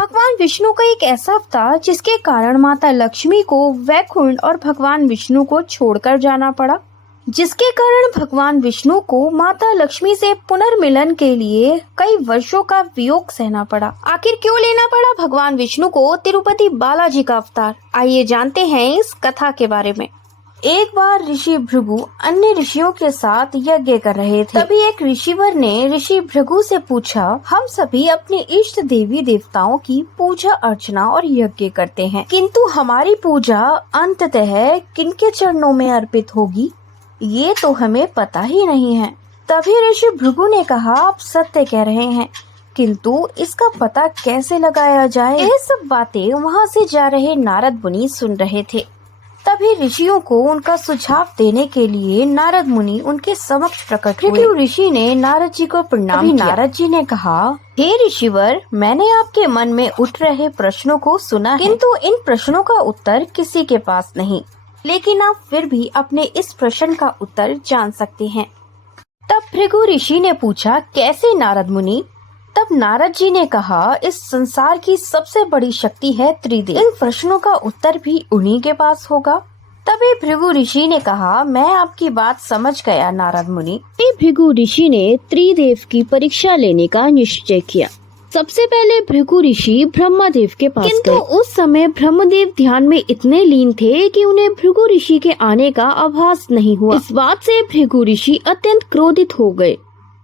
भगवान विष्णु का एक ऐसा अवतार जिसके कारण माता लक्ष्मी को वैकुंठ और भगवान विष्णु को छोड़कर जाना पड़ा, जिसके कारण भगवान विष्णु को माता लक्ष्मी से पुनर्मिलन के लिए कई वर्षों का वियोग सहना पड़ा। आखिर क्यों लेना पड़ा भगवान विष्णु को तिरुपति बालाजी का अवतार? आइए जानते हैं इस कथा के बारे में। एक बार ऋषि भृगु अन्य ऋषियों के साथ यज्ञ कर रहे थे। तभी एक ऋषिवर ने ऋषि भृगु से पूछा, हम सभी अपने इष्ट देवी देवताओं की पूजा अर्चना और यज्ञ करते हैं, किंतु हमारी पूजा अंततः किनके चरणों में अर्पित होगी, ये तो हमें पता ही नहीं है। तभी ऋषि भृगु ने कहा, आप सत्य कह रहे हैं, किंतु इसका पता कैसे लगाया जाए? यह सब बातें वहाँ से जा रहे नारद मुनि सुन रहे थे। तभी ऋषियों को उनका सुझाव देने के लिए नारद मुनि उनके समक्ष प्रकट हुए। ऋषि ने नारद जी को प्रणाम किया। नारद जी ने कहा, हे ऋषिवर, मैंने आपके मन में उठ रहे प्रश्नों को सुना है, किंतु इन प्रश्नों का उत्तर किसी के पास नहीं, लेकिन आप फिर भी अपने इस प्रश्न का उत्तर जान सकते हैं। तब भृगु ऋषि ने पूछा, कैसे नारद मुनि? तब नारद जी ने कहा, इस संसार की सबसे बड़ी शक्ति है त्रिदेव। इन प्रश्नों का उत्तर भी उन्हीं के पास होगा। तभी भृगु ऋषि ने कहा, मैं आपकी बात समझ गया नारद मुनि। भृगु ऋषि ने त्रिदेव की परीक्षा लेने का निश्चय किया। सबसे पहले भृगु ऋषि ब्रह्मदेव के पास गए, किंतु उस समय ब्रह्मदेव ध्यान में इतने लीन थे कि उन्हें भृगु ऋषि के आने का आभास नहीं हुआ। इस बात से भृगु ऋषि अत्यंत क्रोधित हो गए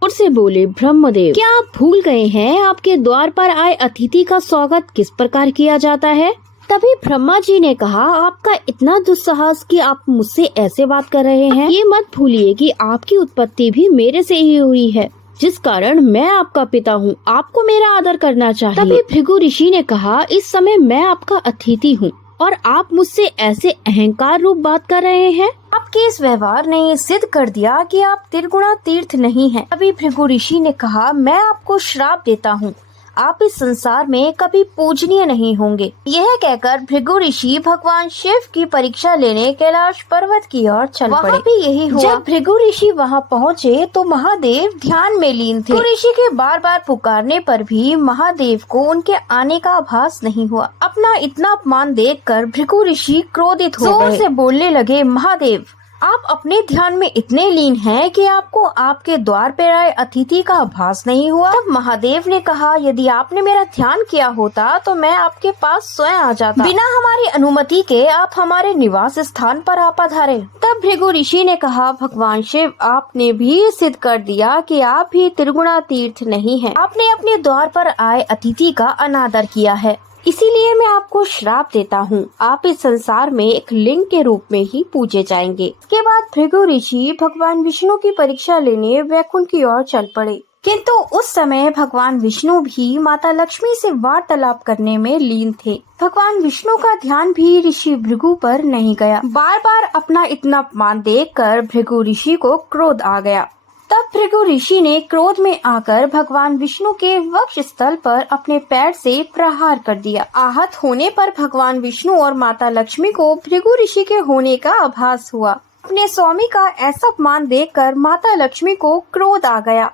और से बोले, ब्रह्मदेव, क्या आप भूल गए हैं आपके द्वार पर आए अतिथि का स्वागत किस प्रकार किया जाता है? तभी ब्रह्मा जी ने कहा, आपका इतना दुस्साहस कि आप मुझसे ऐसे बात कर रहे हैं। ये मत भूलिए कि आपकी उत्पत्ति भी मेरे से ही हुई है, जिस कारण मैं आपका पिता हूँ, आपको मेरा आदर करना चाहिए। तभी भृगु ऋषि ने कहा, इस समय मैं आपका अतिथि हूँ और आप मुझसे ऐसे अहंकार रूप बात कर रहे हैं। आपके इस व्यवहार ने सिद्ध कर दिया कि आप त्रिगुणा तीर्थ नहीं हैं। तभी भृगु ऋषि ने कहा, मैं आपको श्राप देता हूँ, आप इस संसार में कभी पूजनीय नहीं होंगे। यह कहकर भृगु ऋषि भगवान शिव की परीक्षा लेने कैलाश पर्वत की ओर चल पड़े। वहाँ भी यही हुआ। जब भृगु ऋषि वहाँ पहुँचे तो महादेव ध्यान में लीन थे। भृगु ऋषि के बार बार पुकारने पर भी महादेव को उनके आने का आभास नहीं हुआ। अपना इतना अपमान देखकर भृगु ऋषि क्रोधित हो गए, जोर से बोलने लगे, महादेव, आप अपने ध्यान में इतने लीन हैं कि आपको आपके द्वार पर आए अतिथि का आभास नहीं हुआ। तब महादेव ने कहा, यदि आपने मेरा ध्यान किया होता तो मैं आपके पास स्वयं आ जाता। बिना हमारी अनुमति के आप हमारे निवास स्थान पर आ पधारे। तब भृगु ऋषि ने कहा, भगवान शिव, आपने भी सिद्ध कर दिया कि आप भी त्रिगुणा तीर्थ नहीं हैं। आपने अपने द्वार पर आए अतिथि का अनादर किया है, इसीलिए मैं आपको श्राप देता हूँ। आप इस संसार में एक लिंग के रूप में ही पूजे जाएंगे। इसके बाद भृगु ऋषि भगवान विष्णु की परीक्षा लेने वैकुंठ की ओर चल पड़े, किंतु उस समय भगवान विष्णु भी माता लक्ष्मी से वार्तालाप करने में लीन थे। भगवान विष्णु का ध्यान भी ऋषि भृगु पर नहीं गया। बार बार अपना इतना अपमान देखकर भृगु ऋषि को क्रोध आ गया। तब भृगु ऋषि ने क्रोध में आकर भगवान विष्णु के वक्ष स्थल पर अपने पैर से प्रहार कर दिया। आहत होने पर भगवान विष्णु और माता लक्ष्मी को भृगु ऋषि के होने का आभास हुआ। अपने स्वामी का ऐसा अपमान देखकर माता लक्ष्मी को क्रोध आ गया,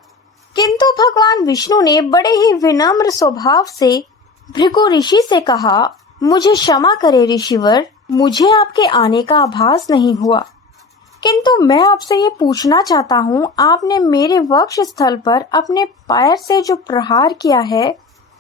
किंतु भगवान विष्णु ने बड़े ही विनम्र स्वभाव से भृगु ऋषि से कहा, मुझे क्षमा करे ऋषिवर, मुझे आपके आने का आभास नहीं हुआ, किंतु मैं आपसे ये पूछना चाहता हूँ, आपने मेरे वक्ष स्थल पर अपने पैर से जो प्रहार किया है,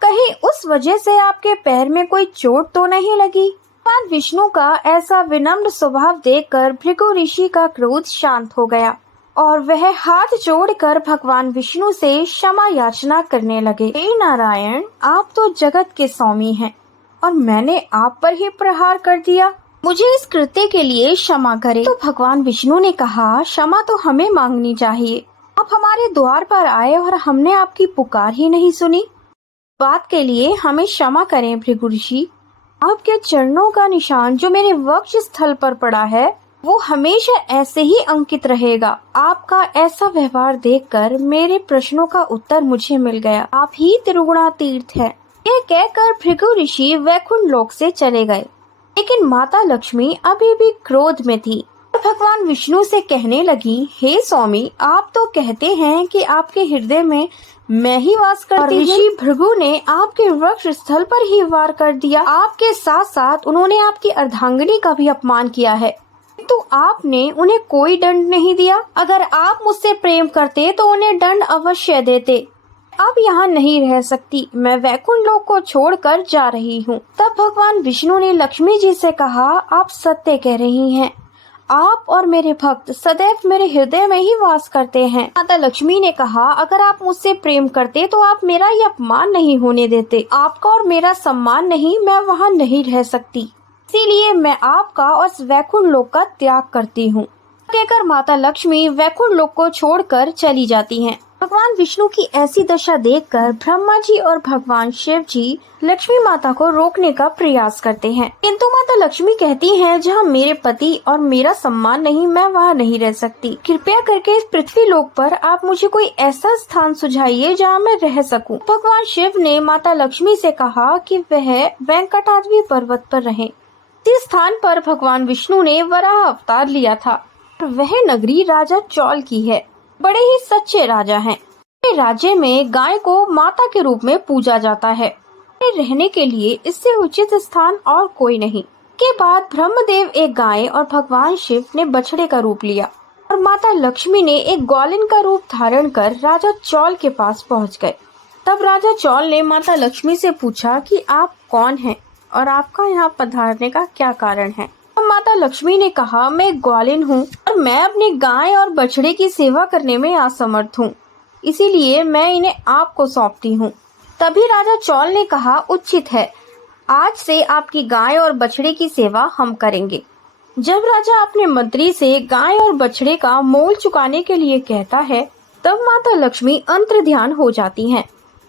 कहीं उस वजह से आपके पैर में कोई चोट तो नहीं लगी? भगवान विष्णु का ऐसा विनम्र स्वभाव देखकर भृगु ऋषि का क्रोध शांत हो गया और वह हाथ जोड़कर भगवान विष्णु से क्षमा याचना करने लगे। हे नारायण, आप तो जगत के स्वामी हैं और मैंने आप पर ही प्रहार कर दिया, मुझे इस कृत्य के लिए क्षमा करें। तो भगवान विष्णु ने कहा, क्षमा तो हमें मांगनी चाहिए, आप हमारे द्वार पर आए और हमने आपकी पुकार ही नहीं सुनी। बात के लिए हमें क्षमा करें भृगु ऋषि। आपके चरणों का निशान जो मेरे वक्ष स्थल पर पड़ा है, वो हमेशा ऐसे ही अंकित रहेगा। आपका ऐसा व्यवहार देखकर मेरे प्रश्नों का उत्तर मुझे मिल गया। आप ही त्रिगुणा तीर्थ है। यह कहकर भृगु ऋषि वैकुंठ लोक से चले गए, लेकिन माता लक्ष्मी अभी भी क्रोध में थी। भगवान विष्णु से कहने लगी, हे स्वामी, आप तो कहते हैं कि आपके हृदय में मैं ही वास करती हूँ। ऋषि भृगु ने आपके वक्ष स्थल पर ही वार कर दिया। आपके साथ साथ उन्होंने आपकी अर्धांगिनी का भी अपमान किया है, तो आपने उन्हें कोई दंड नहीं दिया। अगर आप मुझसे प्रेम करते तो उन्हें दंड अवश्य देते। अब यहाँ नहीं रह सकती, मैं वैकुंठ लोक को छोड़कर जा रही हूँ। तब भगवान विष्णु ने लक्ष्मी जी से कहा, आप सत्य कह रही हैं। आप और मेरे भक्त सदैव मेरे हृदय में ही वास करते हैं। माता लक्ष्मी ने कहा, अगर आप मुझसे प्रेम करते तो आप मेरा ये अपमान नहीं होने देते। आपका और मेरा सम्मान नहीं, मैं वहाँ नहीं रह सकती, इसीलिए मैं आपका और वैकुंठ लोक का त्याग करती हूँ। कहकर माता लक्ष्मी वैकुंठ लोक को छोड़कर चली जाती हैं। भगवान विष्णु की ऐसी दशा देखकर ब्रह्मा जी और भगवान शिव जी लक्ष्मी माता को रोकने का प्रयास करते हैं, किंतु माता लक्ष्मी कहती हैं, जहाँ मेरे पति और मेरा सम्मान नहीं, मैं वहाँ नहीं रह सकती। कृपया करके इस पृथ्वी लोक पर आप मुझे कोई ऐसा स्थान सुझाइए जहाँ मैं रह सकूं। भगवान शिव ने माता लक्ष्मी से कहा कि वह वेंकटाद्रि पर्वत पर रहें। इस स्थान पर भगवान विष्णु ने वराह अवतार लिया था। वह नगरी राजा चौल की है। बड़े ही सच्चे राजा हैं। राज्य में गाय को माता के रूप में पूजा जाता है। रहने के लिए इससे उचित स्थान और कोई नहीं। के बाद ब्रह्मदेव एक गाय और भगवान शिव ने बछड़े का रूप लिया और माता लक्ष्मी ने एक ग्वालिन का रूप धारण कर राजा चौल के पास पहुंच गए। तब राजा चौल ने माता लक्ष्मी से पूछा कि आप कौन हैं और आपका यहाँ पधारने का क्या कारण है। माता लक्ष्मी ने कहा, मैं ग्वालिन हूँ और मैं अपनी गाय और बछड़े की सेवा करने में असमर्थ हूँ, इसीलिए मैं इन्हें आपको सौंपती हूँ। तभी राजा चौल ने कहा, उचित है, आज से आपकी गाय और बछड़े की सेवा हम करेंगे। जब राजा अपने मंत्री से गाय और बछड़े का मोल चुकाने के लिए कहता है, तब माता लक्ष्मी अंतर ध्यान हो जाती हैं।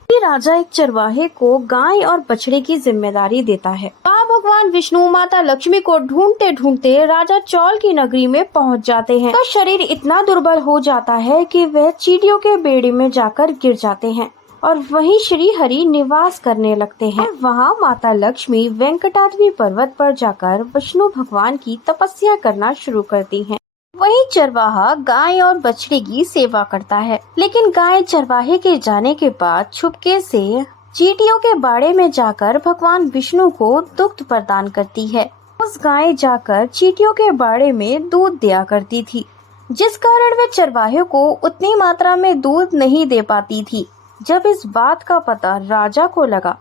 राजा एक चरवाहे को गाय और बछड़े की जिम्मेदारी देता है। भगवान विष्णु माता लक्ष्मी को ढूंढते ढूंढते राजा चौल की नगरी में पहुंच जाते हैं। तो शरीर इतना दुर्बल हो जाता है कि वह चींटियों के बेड़े में जाकर गिर जाते हैं और वहीं श्री हरि निवास करने लगते हैं। वहाँ माता लक्ष्मी वेंकटाद्रि पर्वत पर जाकर विष्णु भगवान की तपस्या करना शुरू करती हैं। वही चरवाहा गाय और बछड़े की सेवा करता है, लेकिन गाय चरवाहे के जाने के बाद छुपके से चींटियों के बाड़े में जाकर भगवान विष्णु को दुग्ध प्रदान करती है। उस गाय जाकर चींटियों के बाड़े में दूध दिया करती थी, जिस कारण वे चरवाहे को उतनी मात्रा में दूध नहीं दे पाती थी। जब इस बात का पता राजा को लगा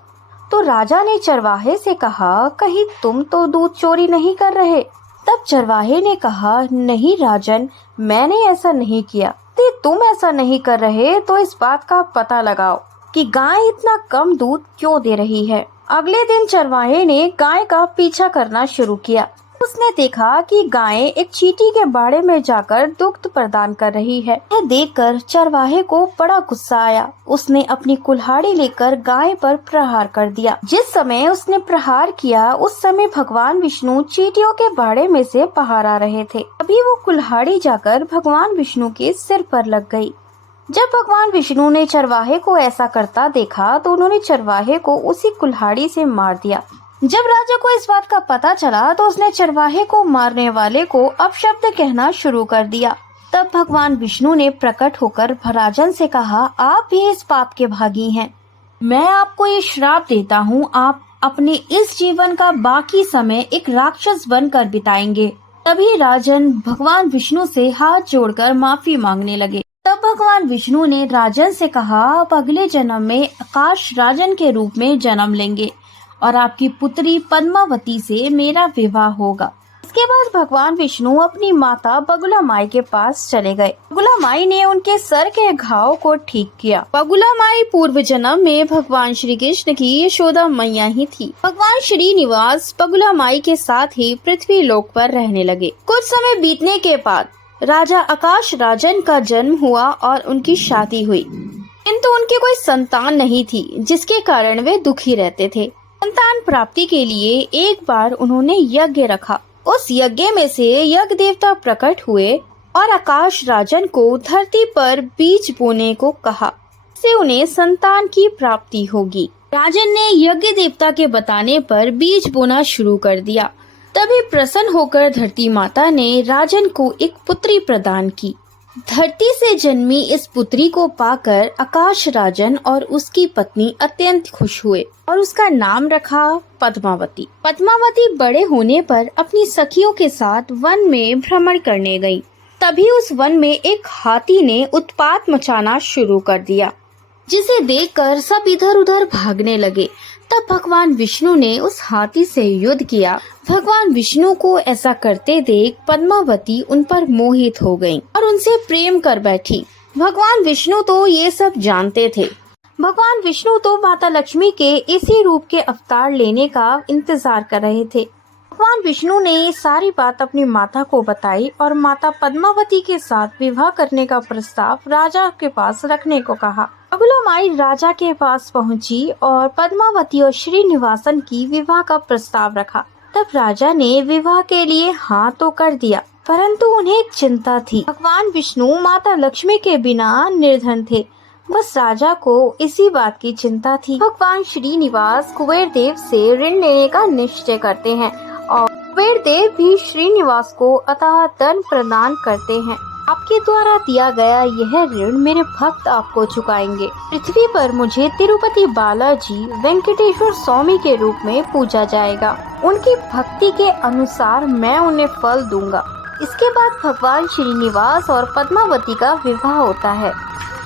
तो राजा ने चरवाहे से कहा, कहीं तुम तो दूध चोरी नहीं कर रहे। तब चरवाहे ने कहा, नहीं राजन, मैंने ऐसा नहीं किया। यदि तुम ऐसा नहीं कर रहे तो इस बात का पता लगाओ कि गाय इतना कम दूध क्यों दे रही है। अगले दिन चरवाहे ने गाय का पीछा करना शुरू किया। उसने देखा कि गाय एक चींटी के बाड़े में जाकर दुग्ध प्रदान कर रही है। यह देखकर चरवाहे को बड़ा गुस्सा आया। उसने अपनी कुल्हाड़ी लेकर गाय पर प्रहार कर दिया। जिस समय उसने प्रहार किया उस समय भगवान विष्णु चींटियों के बाड़े में से बाहर आ रहे थे। अभी वो कुल्हाड़ी जाकर भगवान विष्णु के सिर पर लग गई। जब भगवान विष्णु ने चरवाहे को ऐसा करता देखा तो उन्होंने चरवाहे को उसी कुल्हाड़ी से मार दिया। जब राजा को इस बात का पता चला तो उसने चरवाहे को मारने वाले को अपशब्द कहना शुरू कर दिया। तब भगवान विष्णु ने प्रकट होकर राजन से कहा, आप भी इस पाप के भागी हैं। मैं आपको ये श्राप देता हूँ, आप अपने इस जीवन का बाकी समय एक राक्षस बनकर बिताएंगे। तभी राजन भगवान विष्णु से हाथ जोड़कर माफी मांगने लगे। तब भगवान विष्णु ने राजन से कहा, आप अगले जन्म में आकाश राजन के रूप में जन्म लेंगे और आपकी पुत्री पद्मावती से मेरा विवाह होगा। इसके बाद भगवान विष्णु अपनी माता बगुला माई के पास चले गए। बगुला माई ने उनके सर के घाव को ठीक किया। बगुला माई पूर्व जन्म में भगवान श्री कृष्ण की यशोदा मैया ही थी। भगवान श्रीनिवास बगुला माई के साथ ही पृथ्वी लोक पर रहने लगे। कुछ समय बीतने के बाद राजा आकाश राजन का जन्म हुआ और उनकी शादी हुई, किंतु उनकी कोई संतान नहीं थी, जिसके कारण वे दुखी रहते थे। संतान प्राप्ति के लिए एक बार उन्होंने यज्ञ रखा। उस यज्ञ में से यज्ञ देवता प्रकट हुए और आकाश राजन को धरती पर बीज बोने को कहा, से उन्हें संतान की प्राप्ति होगी। राजन ने यज्ञ देवता के बताने पर बीज बोना शुरू कर दिया। तभी प्रसन्न होकर धरती माता ने राजन को एक पुत्री प्रदान की। धरती से जन्मी इस पुत्री को पाकर आकाश राजन और उसकी पत्नी अत्यंत खुश हुए और उसका नाम रखा पद्मावती। पद्मावती बड़े होने पर अपनी सखियों के साथ वन में भ्रमण करने गई। तभी उस वन में एक हाथी ने उत्पात मचाना शुरू कर दिया, जिसे देखकर सब इधर उधर भागने लगे। तब भगवान विष्णु ने उस हाथी से युद्ध किया। भगवान विष्णु को ऐसा करते देख पद्मावती उन पर मोहित हो गईं और उनसे प्रेम कर बैठी। भगवान विष्णु तो ये सब जानते थे। भगवान विष्णु तो माता लक्ष्मी के इसी रूप के अवतार लेने का इंतजार कर रहे थे। भगवान विष्णु ने ये सारी बात अपनी माता को बताई और माता पद्मावती के साथ विवाह करने का प्रस्ताव राजा के पास रखने को कहा। बगुला माई राजा के पास पहुंची और पद्मावती और श्रीनिवासन की विवाह का प्रस्ताव रखा। तब राजा ने विवाह के लिए हाँ तो कर दिया, परंतु उन्हें एक चिंता थी। भगवान विष्णु माता लक्ष्मी के बिना निर्धन थे, बस राजा को इसी बात की चिंता थी। भगवान श्रीनिवास कुबेर देव से ऋण लेने का निश्चय करते हैं और कुबेर देव भी श्रीनिवास को अतः धन प्रदान करते हैं। आपके द्वारा दिया गया यह ऋण मेरे भक्त आपको चुकाएंगे। पृथ्वी पर मुझे तिरुपति बालाजी वेंकटेश्वर स्वामी के रूप में पूजा जाएगा। उनकी भक्ति के अनुसार मैं उन्हें फल दूंगा। इसके बाद भगवान श्रीनिवास और पद्मावती का विवाह होता है।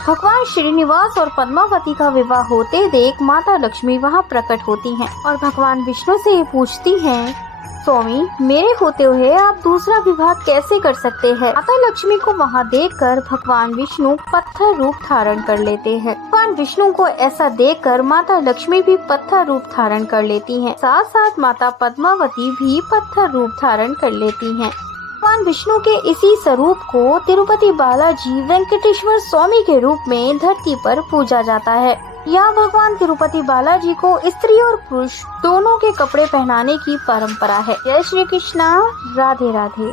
भगवान श्रीनिवास और पद्मावती का विवाह होते देख माता लक्ष्मी वहां प्रकट होती हैं और भगवान विष्णु से पूछती हैं, स्वामी, मेरे होते हुए आप दूसरा विवाह कैसे कर सकते हैं? माता लक्ष्मी को वहां देखकर भगवान विष्णु पत्थर रूप धारण कर लेते हैं। भगवान विष्णु को ऐसा देखकर माता लक्ष्मी भी पत्थर रूप धारण कर लेती हैं। साथ साथ माता पद्मावती भी पत्थर रूप धारण कर लेती हैं। भगवान विष्णु के इसी स्वरूप को तिरुपति बालाजी वेंकटेश्वर स्वामी के रूप में धरती पर पूजा जाता है। यहाँ भगवान तिरुपति बालाजी को स्त्री और पुरुष दोनों के कपड़े पहनाने की परंपरा है। जय श्री कृष्णा, राधे राधे।